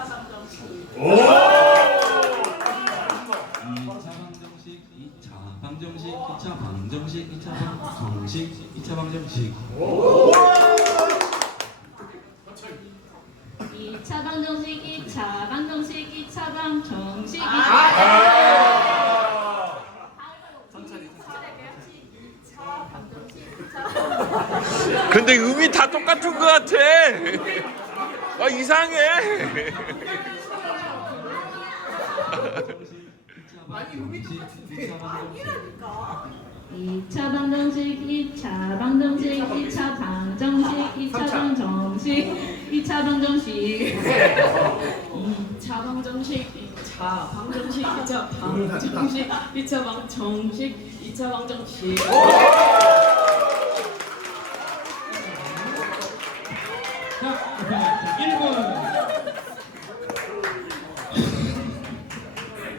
2차 방정식. 2차 방정식, 2차 방정식, 2차 방정식, 2차 방정식. 2차 방정식, 2차 방정식, 2차 방정식. 근데 음이 다 똑같은 것 같아. 아 이상해. 아니 음이 똑같은데. 2차 방정식, 2차 방정식, 2차 방정식, 2차 방정식, 2차 방정식. 2차 방정식, 2차 방정식, 2차 방정식, 2차 방정식, 2차 방정식. 자, 1분.